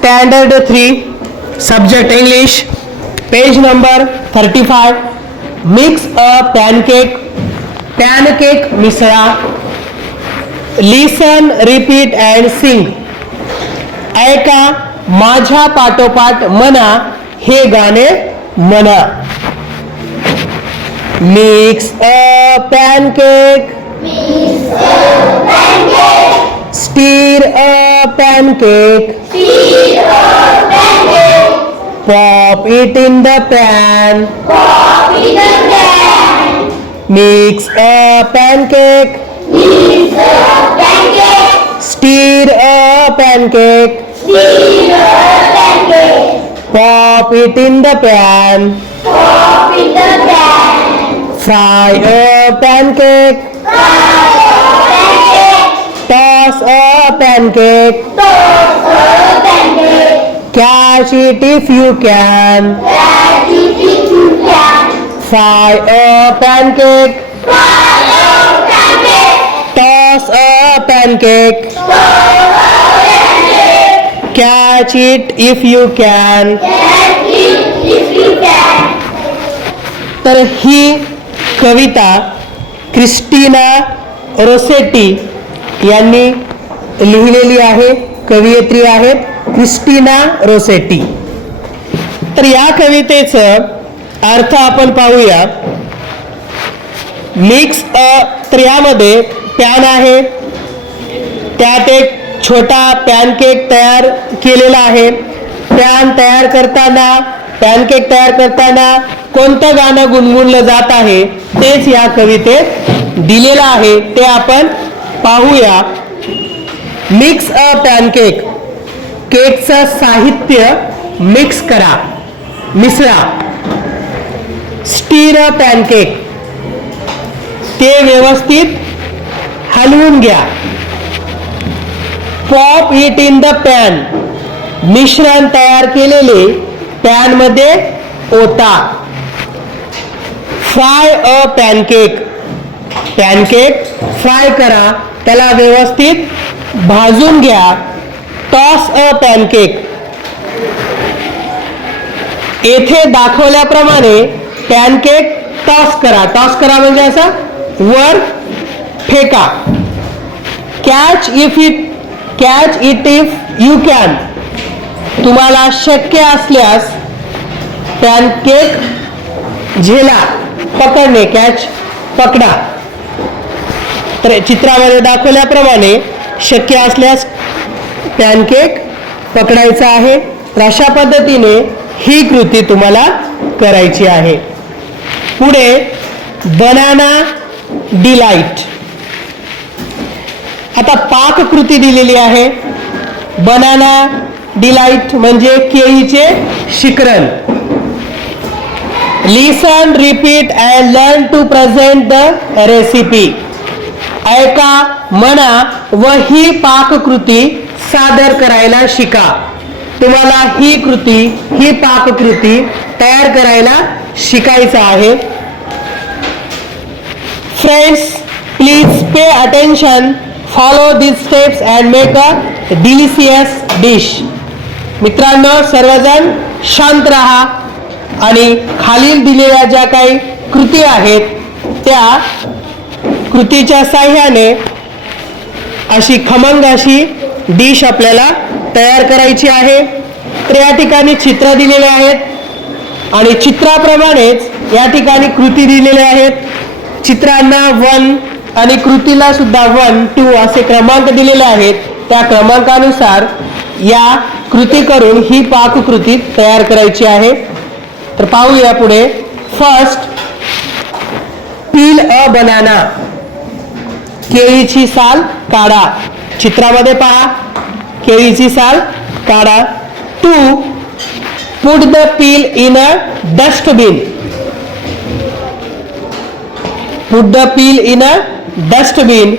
Standard 3, subject English, page number 35. Mix a pancake. Pancake मिसळा. Listen, repeat and sing. ऐका, माझ्या पाठोपाठ म्हणा, हे गाणे म्हणा. Mix a pancake. Stir a pancake. Pop it in the pan. Mix a pancake. Stir a pancake. Pop it in the pan. Fry a pancake. Toss a pancake. Catch it if you can. Fry a pancake. Toss a pancake. Catch it if you can. तर ही कविता Christina Rossetti यांनी लिहिलेली आहे. कवयित्री आहेत Christina Rossetti. तर या कवितेचं अर्थ आपण पाहूया. मिक्स तर यामध्ये पॅन आहे, त्यात एक छोटा पॅनकेक तयार केलेला आहे. पॅनकेक तयार करताना कोणतं गाणं गुणगुणलं जात आहे तेच या कवितेत दिलेलं आहे, ते आपण पाहूया. Mix a pancake. केकचं साहित्य मिक्स करा, मिसळा. Stir a pancake. ते व्यवस्थित हलवून घ्या. Pop it in the pan. मिश्रण तयार केलेले पॅन मध्ये ओता. Fry a pancake. Pancake fry करा, त्याला व्यवस्थित भाजून घ्या. Toss a pancake. येथे दाखवल्याप्रमाणे पॅनकेक टॉस करा. टॉस करा म्हणजे असा वर फेका. Catch it if you can. तुम्हाला शक्य असल्यास पॅनकेक झेला, पकडणे. कॅच पकडा. तर चित्रामध्ये दाखवल्याप्रमाणे शक्य असल्यास पॅनकेक पकडायचा आहे. तर अशा पद्धतीने ही कृती तुम्हाला करायची आहे. पुढे बनाना डिलाइट. आता पाककृती दिलेली आहे. बनाना डिलाइट म्हणजे केळीचे शिकरण. Listen, repeat and learn to present the recipe. ऐका, म्हणा व ही पाककृती सादर करायला शिका. तुम्हाला ही पाककृती तयार करायला शिकायचं आहे. Friends, please pay attention. Follow this steps and make a delicious dish. मित्रांनो, सर्वजण शांत राहा आणि खालील दिलेल्या ज्या काही कृती आहेत त्या कृतीच्या साहाय्याने अशी खमंग अशी डिश आपल्याला तयार करायची आहे. तर या ठिकाणी चित्र दिलेले आहेत आणि चित्राप्रमाणेच या ठिकाणी कृती दिलेल्या आहेत. चित्रांना 1 आणि कृतीला सुद्धा 1, 2 असे क्रमांक दिलेले आहेत. त्या क्रमांकानुसार या कृती करून ही पाककृती तयार करायची आहे. तर पाहूया पुढे. फर्स्ट, पील अ बनाना. केळीची साल काढा. चित्रामध्ये पहा, केळीची साल काढा. 2, put the peel in a dustbin. Put the peel in a dustbin.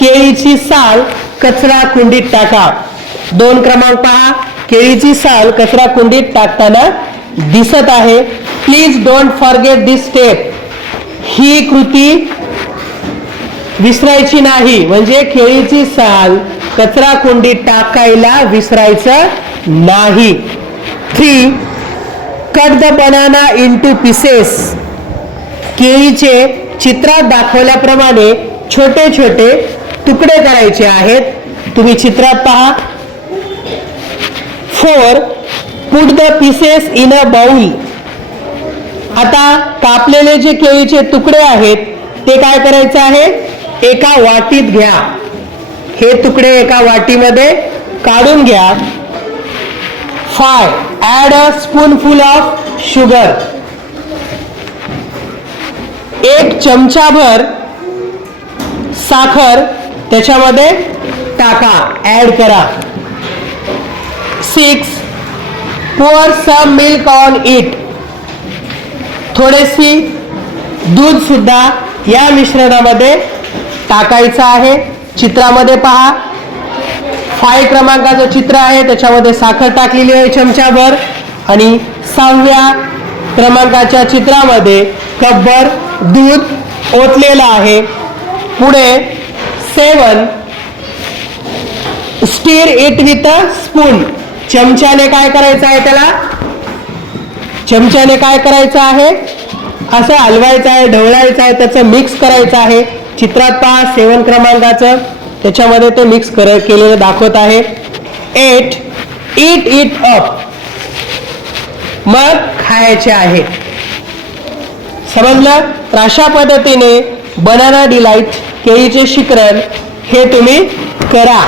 केळीची साल कचरा कुंडीत टाका. 2 क्रमांक पहा, केळीची साल कचरा कुंडीत टाकताना दिसत आहे. Please don't forget this step. ही कृती विसरायची नाही. म्हणजे केळीची साल कचरा कुंडीत टाकायला विसरायचं नाही. 3. Cut the banana into pieces. केळीचे चित्रात दाखवल्याप्रमाणे छोटे छोटे तुकडे करायचे आहेत. तुम्ही चित्रात पहा. 4. Put the pieces in a bowl. आता कापलेले जे केळीचे तुकडे आहेत ते काय करायचं आहे, एका वाटीत घ्या. हे तुकडे एका वाटीमध्ये काढून घ्या. 5. Add a spoonful of sugar. 1 चमचाभर साखर त्याच्यामध्ये टाका, ऍड करा. 6. pour some milk on it. थोडेशी दूध सुद्धा या मिश्रणामध्ये टाकायचं आहे. चित्रामध्ये पहा. 5 क्रमांकाचं चित्र आहे, त्याच्यामध्ये साखर टाकलेली आहे चमचाभर आणि 6व्या क्रमांकाच्या चित्रामध्ये कपभर दूध ओतलेलं आहे. पुढे 7. Stir it with a spoon. चमच्याने काय करायचं आहे, त्याला चमच्याने काय करायचं आहे, असं हलवायचं आहे, ढवळायचं आहे, त्याचं मिक्स करायचं आहे. चित्रात पहा 7 क्रमांकाचं, त्याच्यामध्ये ते मिक्स केलेलं दाखवत आहे. 8. Eat it up. मग खायचे आहे. समजलं? तर अशा पद्धतीने बनाना डिलाईट केळीचे शिकरण हे तुम्ही करा.